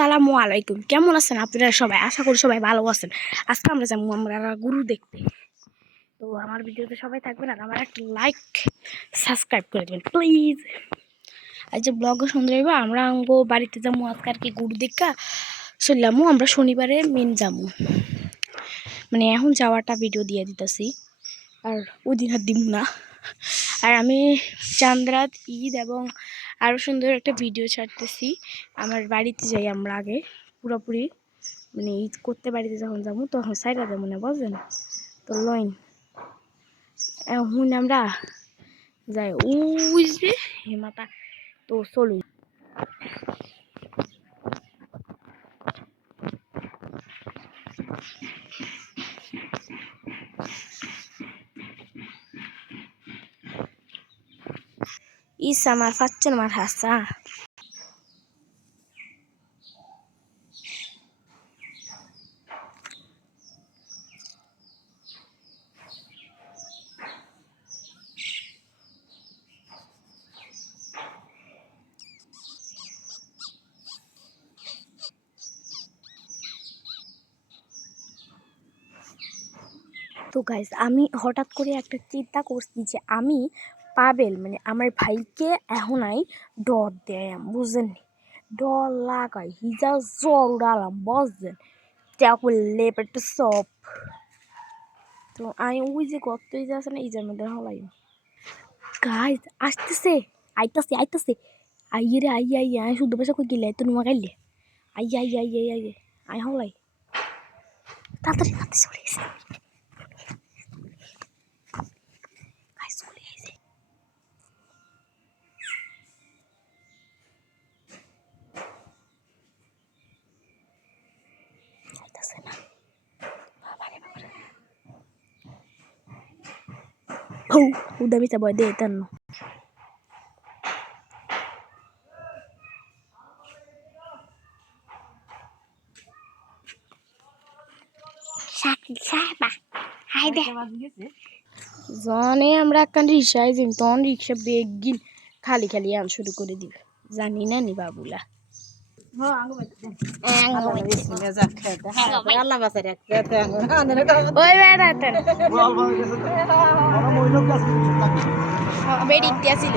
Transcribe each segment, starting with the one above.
আসসালামু আলাইকুম। কেমন আছেন আপনারা সবাই? আশা করি সবাই ভালো আছেন। আজকে আমরা যাবো আমরা গরু দেখতে। তো আমার ভিডিওতে সবাই থাকবেন আর আমার একটা লাইক সাবস্ক্রাইব করে দেবেন প্লিজ। আজ যে ব্লগে সুন্দর হইব আমরা আঙ্গো বাড়িতে যাবো আজকে আর কি গরু দেখা চললামও আমরা শনিবারে মেন যাবো, মানে এখন যাওয়াটা ভিডিও দিয়ে দিতেছি আর ওই দিন আর দিব না। আর আমি চাঁদরাত ঈদ এবং আরও সুন্দর একটা ভিডিও ছাড়তেছি। আমার বাড়িতে যাই আমরা আগে পুরোপুরি, মানে ঈদ করতে বাড়িতে যখন যাবো তখন সাইডা যাবো না বুঝলেন তো। লইন এখন আমরা যাই ওই যে হেমাতা, তো চলুন। Isa আমার ফাচ্চন মার হাসা তো গাইস আমি হঠাৎ করে একটা চিন্তা করছি যে আমি পাবেল মানে আমার ভাইকে এখন আই ডর দেয় বুঝলেন, ডর লাগাই হিজা জ্বর উড়ালাম বুঝলেন তা করলে একটু সব। তো আমি ওই যে গর্ত যে আছে না এই যে মধ্যে হলাই গাইস আসতেছে, আইতাছে আইতাছে, আইয়ে রে আইয়ে আইয়ে আই শুদ্ধ ভাষা কই গেলে তো নুমা গাইলে আইয়ে আইয়ে আইয়ে আইয়ে আই হলাই তাড়াতাড়ি তাড়াতাড়ি চলে এসে গাইস চলে এসে আইতাছে না বাবারে বাবারে হৌ udah bisa buat detan siapa hai deh জানে আমরা একটা রিক্সায় যাই তখন রিক্সা বেগিন খালি খালি আন শুরু করে দিবে জানি না নি বাবুলা ওই বেড়াতেন বেড়িতে আসিল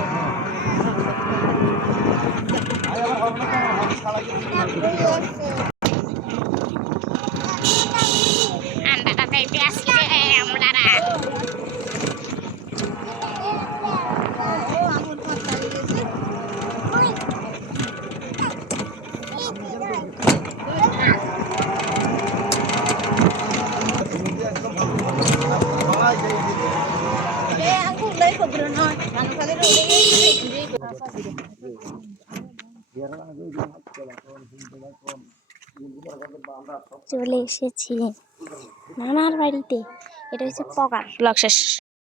চলে এসেছি নানার বাড়িতে। এটা হচ্ছে পকার ব্লগ শেষ।